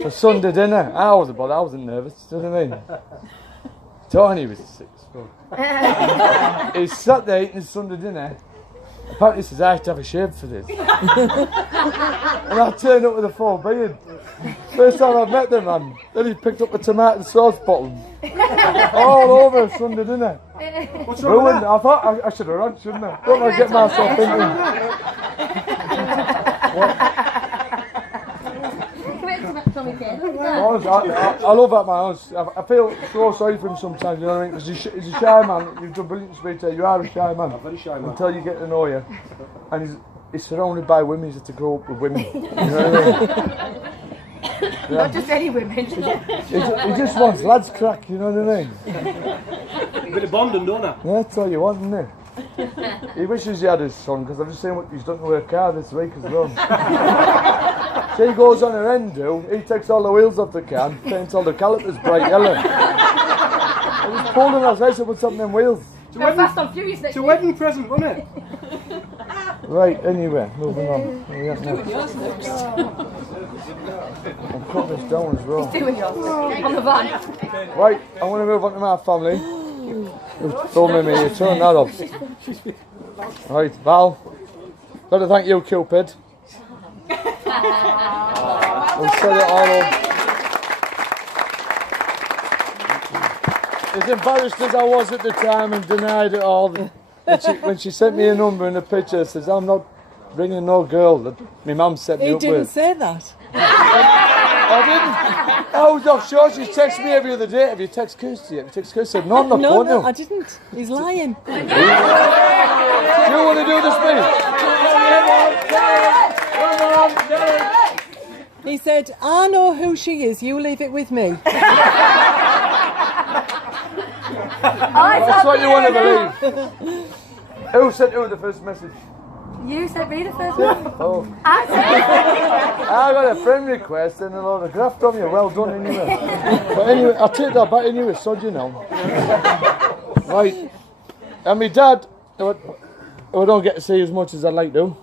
for Sunday dinner. I wasn't nervous, do you know what I mean? Tony was 6 foot. He sat there eating his Sunday dinner. Apparently he says, I have to have a shave for this. And I turned up with a full beard. First time I've met the man. Then he picked up a tomato sauce bottle. All over Sunday dinner. What's wrong with that? I thought I should have run, shouldn't I? Don't want to get myself into Honestly, I love that man. I feel so sorry for him sometimes, you know what I mean? Because he's a shy man. You've done brilliant to speak to. You are a shy man. I'm very shy man. Until you get to know you. And he's surrounded by women. He's had to grow up with women. You know what I mean? Yeah. Not just any women. He just wants lads crack, you know what I mean? A bit of bonding, don't I? Yeah, that's all you want, isn't it? He wishes he had his son, because I've just seen what he's done to her car this week as well. She goes on her end, he takes all the wheels off the car and paints all the calipers bright yellow. I just pulled him outside, so what's up in them wheels? Go Fast and Furious next It's a wedding present, wasn't it? Right, anyway, moving on. I'm cutting this down as well. He's doing yours. On the van. Right, I want to move on to my family. Who's filming me, you turn that off. Right, Val. Got to thank you, Cupid. We'll set it all up. As embarrassed as I was at the time and denied it all, when she sent me a number and a picture, says, I'm not bringing no girl that my mum set me up with. He didn't say that. I didn't. I was offshore. She texts me every other day. Have you texted Kirsty yet? Have you texted Kirsty? I said, no, I'm not going No, to. I didn't. He's lying. Do you want to do this, please? He said, I know who she is. You leave it with me. That's what you want to believe. Who sent you the first message? You sent me the first one. Oh. I got a friend request and an autograph from you. Well done anyway. But anyway, I'll take that back anyway, so you know. Right. And my dad, I don't get to see as much as I'd like to.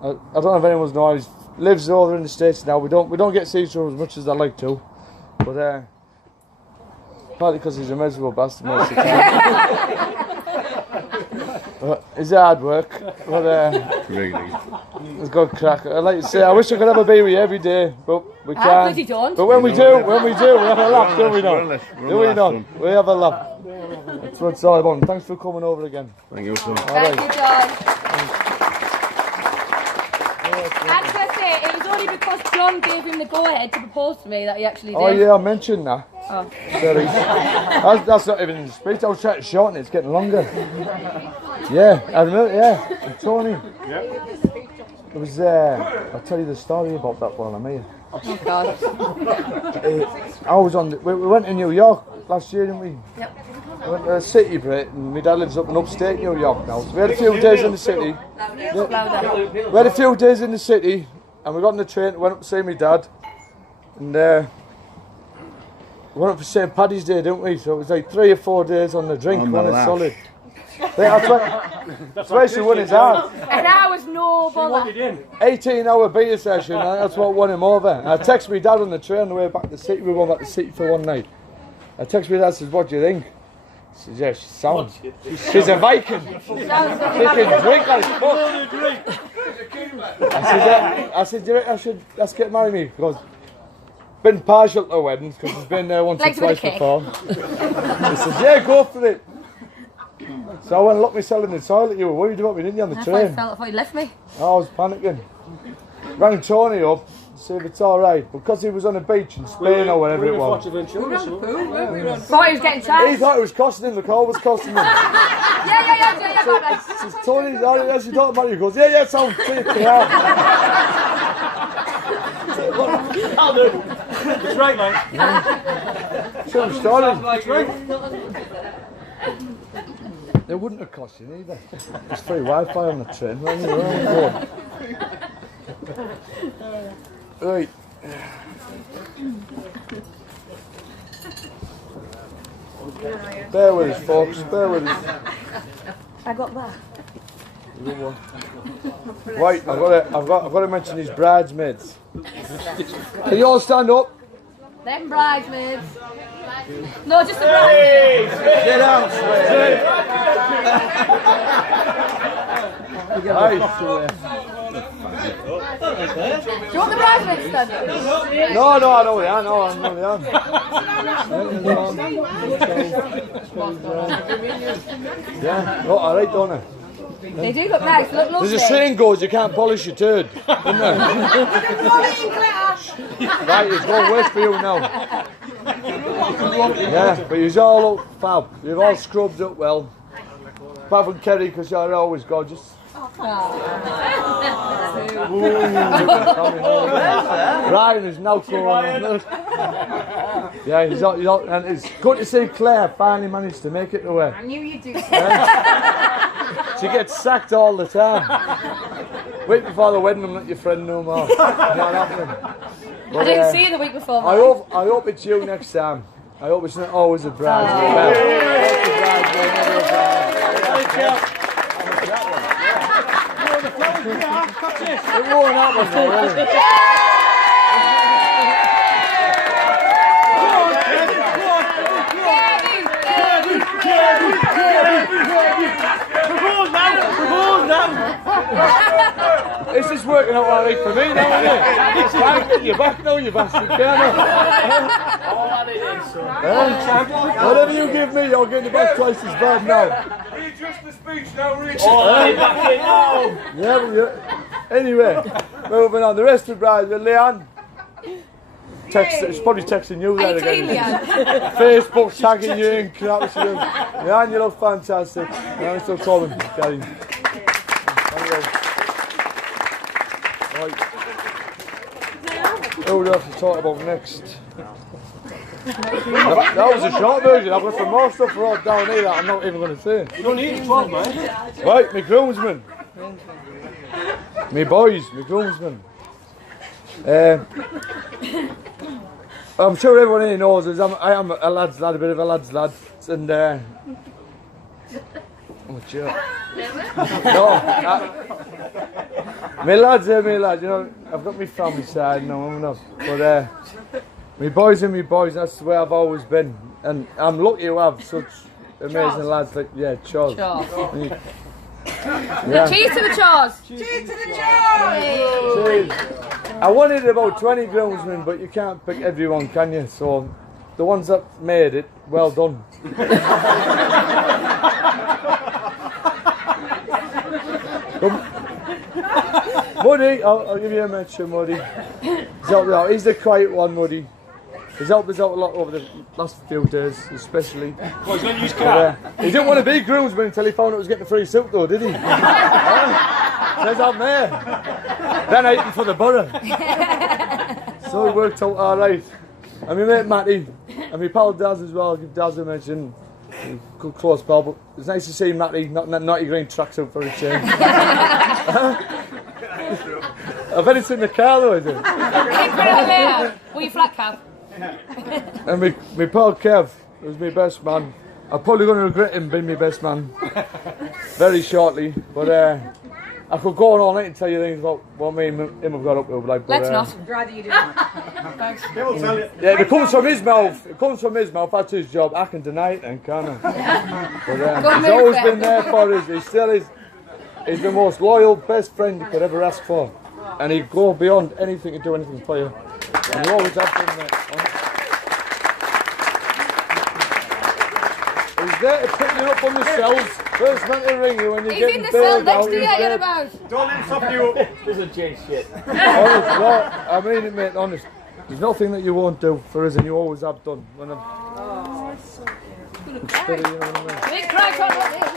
I don't know if anyone's known, he lives over in the States now. We don't get to see each other as much as I'd like to. But partly because he's a miserable bastard most of the time. It's hard work, but Really? it's good crack. I like to say, I wish I could have a baby every day, but we can't. don't. But when we do, we have a laugh, don't we not? Do we not? Son. We have a laugh. That's what it's all about. Thanks for coming over again. Thank you, son. Thank you, John. I was going to say, it was only because John gave him the go-ahead to propose to me that he actually did. Oh yeah, I mentioned that. Oh. Sorry. That's not even in the speech. I was trying to shorten it. It's getting longer. Yeah, I remember. Yeah, and Tony. Yeah. It was. I'll tell you the story about that while I'm here. Oh God. I was on. We went to New York last year, didn't we? Yep. We went to a city break, and my dad lives up in upstate New York now. So we had a few days in the city. We had a few days in the city, and we got on the train, went up to see my dad, and we went up for St. Paddy's Day, didn't we? So it was like 3 or 4 days on the drink, one is solid. That's why she won his heart. And I was no bother. 18-hour beer session, and that's what won him over. And I texted my dad on the train on the way back to the city. We were going back to the city for one night. I texted my dad, says, what do you think? He says, yeah, she's sound. She's a Viking. She can drink like fuck. I said, do you reckon I should, let's get married me? Because been partial to weddings, because he's been there once or twice before. He says, yeah, go for it. So I went and locked myself in the toilet. You were worried about me, didn't you, on the train? I thought you left me. I was panicking. Rang Tony up to see if it's alright. Because he was on a beach in Spain or wherever it was. Thought he was getting charged. He thought it was costing him, the call was costing him. Yeah. Says, Tony's alright, as you talking about you. He goes, yeah, sounds cheap. I'll do. It's right, mate. True story. That's right. They wouldn't have cost you either. There's free Wi-Fi on the train. Where are you going? Right. Bear with us, folks. Bear with us. I got that. Right, I've got to mention these bridesmaids. Can you all stand up? Them bridesmaids. No, just the bridesmaids. Get out, Right. Do you want the bridesmaids to stand up? No, I know they are. No, I know they are. Yeah, look alright, don't they? They do look nice, look lovely. There's a saying goes, you can't polish your turd, isn't there? Right, it's going to work for you now. Yeah, but you're all look fab. You've all scrubbed up well. Apart from Kerry, because you're always gorgeous. Ryan is now going. Yeah, he's all, and it's good to see Claire finally managed to make it to her. I knew you'd do that. Yeah. She gets sacked all the time. Week before the wedding, I'm not your friend no more. Not happening. But, I didn't see you the week before. I hope it's you next time. I hope it's not always a bride. It won't happen though, will it? This is working out alright for me now, isn't it? It's fine, get your back now, you bastard, whatever you give me, you're getting the back twice as bad now. Just the speech now, Rich. Yeah, but anyway, moving on. The rest of the brides with Leanne. She's probably texting you there again. Facebook tagging you in crap. Leanne, you look fantastic. I'm still calling Gary. Right. Who do we have to talk about next? That was a short version. I've got some more stuff for all down here that I'm not even going to say. You don't need 12, man. Right, my groomsmen. My boys, my groomsmen. I'm sure everyone here knows this. I am a lad's lad, a bit of a lad's lad. And, oh, sure. No, my lads are my lads, you know, I've got my family side now, I'm enough. But, my boys are my boys, that's the way I've always been. And I'm lucky to have such amazing lads like, Charles. Yeah. Cheers to the chores! Cheers to the chores! Cheers. I wanted about 20 groomsmen, but you can't pick everyone, can you? So, the ones that made it, well done. Muddy, I'll give you a mention, Muddy. He's the quiet one, Muddy. He's helped us out a lot over the last few days, especially. Well, he's going to use car. He didn't want to be groomsman until he found out he was getting a free suit, though, did he? Says I'm there. Then I ate him for the borough. So it worked out all right. And my mate Matty, and my pal Daz as well. I'll give Daz a mention. Good close pal, but it's nice to see Matty, not in that naughty green tracksuit for a change. I've had it in the car though, I do. Were you flat cap? And my pal Kev was my best man. I'm probably going to regret him being my best man very shortly, but I could go on all night and tell you things about what me and him have got up to. Like, Let's not. I'd rather you didn't. Thanks. He'll tell you. Yeah, it comes from his mouth. It comes from his mouth. That's his job. I can deny it then, can't I? But he's always been there for us. He still is. He's the most loyal, best friend you could ever ask for. And he'd go beyond anything to do anything for you. And you always have been there. He's there to pick you up on the shelves. First man to ring you when you're getting He's in the cell bailed out. next to you, you're about. Don't let him stop you up. Doesn't change shit. Honest, no, I mean it, mate, honest. There's nothing that you won't do for us, and you always have done. When I'm steady, you know what I mean? Big crack on what this.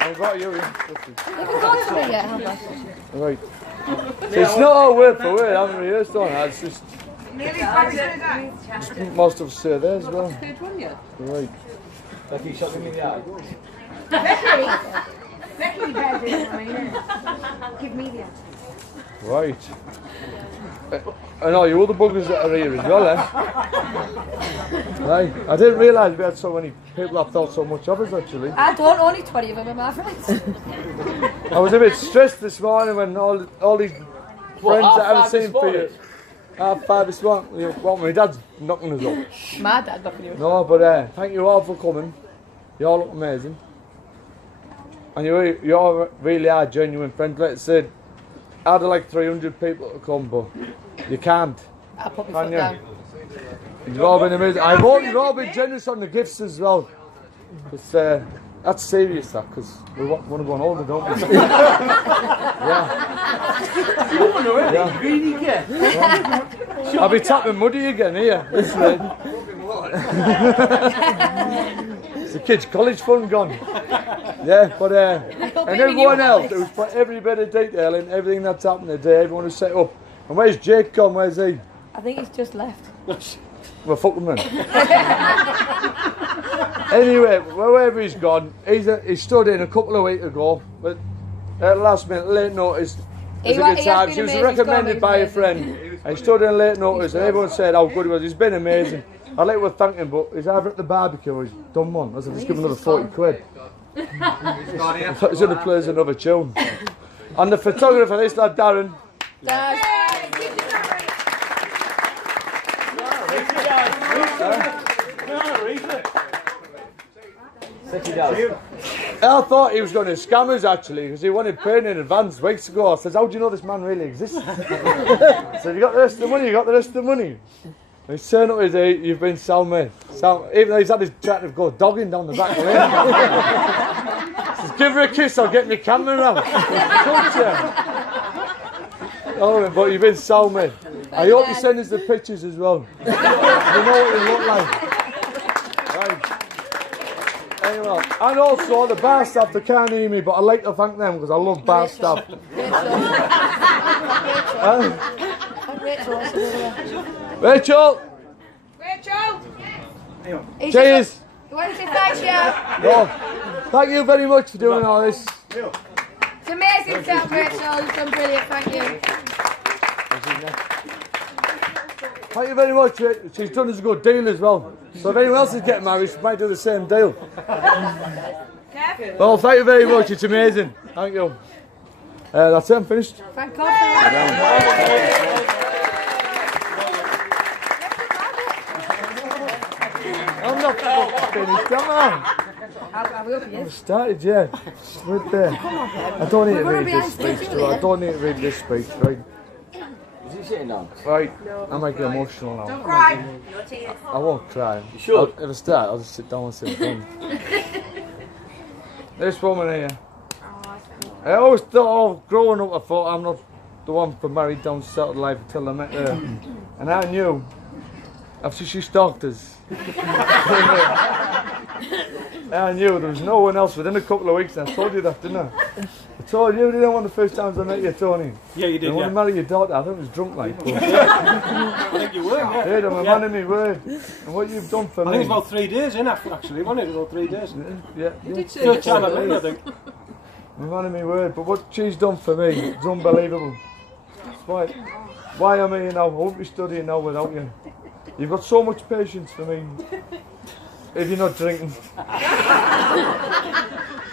I've got you in. You can go to me yet, haven't I? Right. So it's not all word for word, I haven't rehearsed on it. It's just Nearly Paris to die. most of us say there as well. Page one yet? Right. Like he shot me in the eye. Becky better than me. Give me the answer. Right. And all you other buggers that are here as well, eh? Right. I didn't realise we had so many people that thought so much of us, actually. I don't, only 20 of them are my friends. I was a bit stressed this morning when all these friends that I haven't seen for you. 5 this morning. Well, my dad's knocking us up. My dad knocking you up. No, but thank you all for coming. You all look amazing. And you all really are genuine friends. Like I said, I'd have like 300 people to come, but you can't. I'll put my foot down. You've all been amazing. I hope you've all been generous on the gifts as well. Because that's serious, that, because we want to go on holiday, don't we? Yeah. You want to really get? I'll be tapping muddy again here. This way. It's the kids' college fund gone. Yeah, but and everyone else who's put every bit of detail in everything that's happened today, everyone who's set up. And where's Jake gone? Where's he? I think he's just left. Well, fuck him then. Anyway, wherever he's gone, he stood in a couple of weeks ago, but at last minute, late notice. She was recommended by a friend. And he stood in late notice, and everyone said how good he was. He's been amazing. I'd like to thank him, but he's either at the barbecue or he's done one. I'll just give him another 40 quid. He's going to play us another tune. And the photographer, this lad Darren. Dad. I thought he was going to scam us actually, because he wanted paying in advance weeks ago. I says, how do you know this man really exists? I said, you got the rest of the money, you got the rest of the money. And he's turned up today, you've been sound mate. Even though he's had his chat to go dogging down the back lane. Says, give her a kiss, I'll get my camera out. Don't you? Oh, but you've been sound mate. I hope you send us the pictures as well. You know what you look like. Right. Anyway, and also the bar staff, they can't hear me, but I'd like to thank them because I love bar staff. Rachel! Cheers! You want to say thanks, yeah? No. Thank you very much for doing all this. It's amazing stuff, Rachel. You've done brilliant, thank you. Thank you very much. She's done us a good deal as well. So if anyone else is getting married, she might do the same deal. Well, thank you very much. It's amazing. Thank you. That's it. I'm finished. Thank God for that. I'm not finished, am I? I've started, yeah. Right there. I don't need to read this speech, though. I don't need to read this speech, right? Is he sitting down? Right, I might get emotional now. Don't cry. I won't cry. You should. If I start, I'll just sit down and sit down. This woman here. I always thought, growing up, I thought I'm not the one for married down settled life until I met her. And I knew, after she stalked us, I knew there was no one else within a couple of weeks. And I told you that, didn't I? I told you, didn't I, one of the first times I met you, Tony? Yeah, you did, I want to marry your daughter. I think it was drunk like. But I think you were, yeah. yeah, I'm a man of my word. And what you've done for I me. think it's about 3 days, isn't it, actually, wasn't it? About 3 days. Yeah. Third time I've met her, I think. I'm a man of my word. But what she's done for me is unbelievable. That's why am I here now? I won't be studying now without you. You've got so much patience for me. If you're not drinking.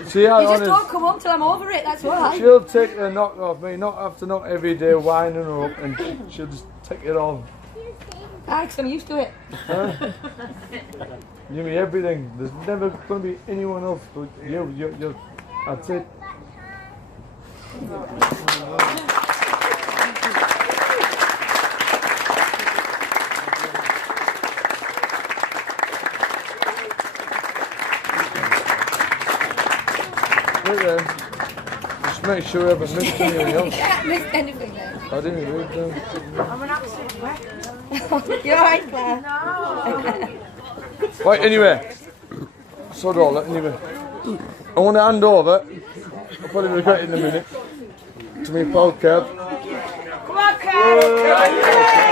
See, You just don't come home till I'm over it, that's why. She'll take the knock off me, not after not every day winding her up, and she'll just take it all. Thanks, I'm used to it. Huh? You give me everything. There's never going to be anyone else but you. That's it. Just make sure I haven't missed anything else. I haven't missed anything then. I didn't read them. I'm an absolute wreck. You're right, Claire. Right, anyway. Sod all that, anyway. I want to hand over, I'll probably regret it in a minute, to me pal Kev. Come on, Kev.